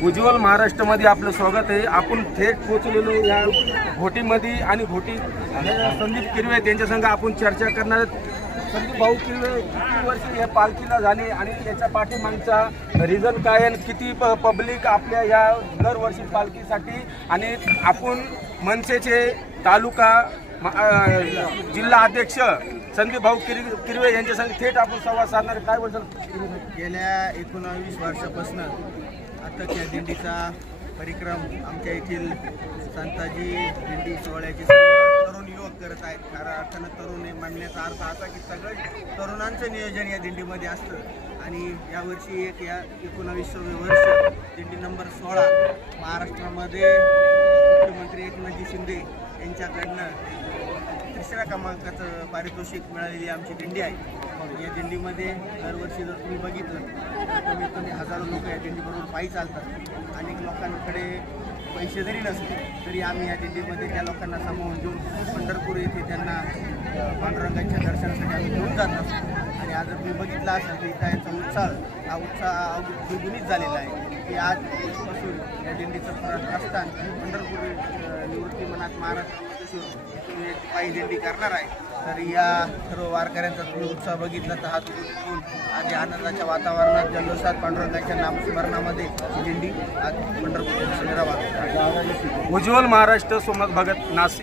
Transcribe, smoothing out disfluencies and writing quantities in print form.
उज्ज्वल महाराष्ट्रामध्ये आपलं स्वागत आहे। आपण थेट पोहोचलेलो या घोटीमध्ये आणि घोटी संदीप किरवे त्यांच्या संग आपण चर्चा करणार आहोत। संदीप भाऊ किरवे किती वर्ष या पालखीला झाले आणि त्याच्या पाठीमागचा रिझन काय आहे, किती पब्लिक आपल्या या दरवर्षी पालखीसाठी, आणि आपण मनसेचे तालुका जिल्हा अध्यक्ष संदीप भाऊ किरवे यांच्या संग थेट आपण संवाद साधणार। काय बोलतो? गेल्या 19 वर्षापासून आताच्या दिंडीचा परिक्रम आमच्या येथील संताजी दिंडी सोहळ्याचे तरुण युवक करत आहेत। खऱ्या अर्थानं तरुण म्हणण्याचा अर्थ असा की सगळं तरुणांचं नियोजन या दिंडीमध्ये असतं आणि यावर्षी या 19वे वर्ष दिंडी नंबर 16 महाराष्ट्रामध्ये मुख्यमंत्री एकनाथजी शिंदे यांच्याकडनं तिसऱ्या क्रमांकाचं पारितोषिक मिळालेली आमची दिंडी आहे। या दिंडीमध्ये दरवर्षी जर तुम्ही बघितलं तर कमीत कमी हजारो लोक या दिंडीबरोबर पायी चालतात। अनेक लोकांकडे पैसे जरी नसले तरी आम्ही या दिंडीमध्ये त्या लोकांना सामावून घेऊन पंढरपूर येथे त्यांना पांडुरंगाच्या दर्शनासाठी आम्ही घेऊन जात असतो। आणि आज जर तुम्ही बघितला असेल तर इथं हा उत्साह द्विगुणित झालेला आहे की आजपासून या दिंडीचं प्रस्थान पंढरपूर निवृत्ती मनात महाराष्ट्रामध्ये पायी दिंडी करणार आहे। तर या सर्व वारकऱ्यांचा तुम्ही उत्साह बघितला तर हा तुम्ही आज आनंदाच्या वातावरणात जल्लोषात पांडुरंगाच्या नामस्मरणामध्ये दिंडी आज पंढरपूर उज्ज्वल महाराष्ट्र, सोमनाथ भगत, नाशिक।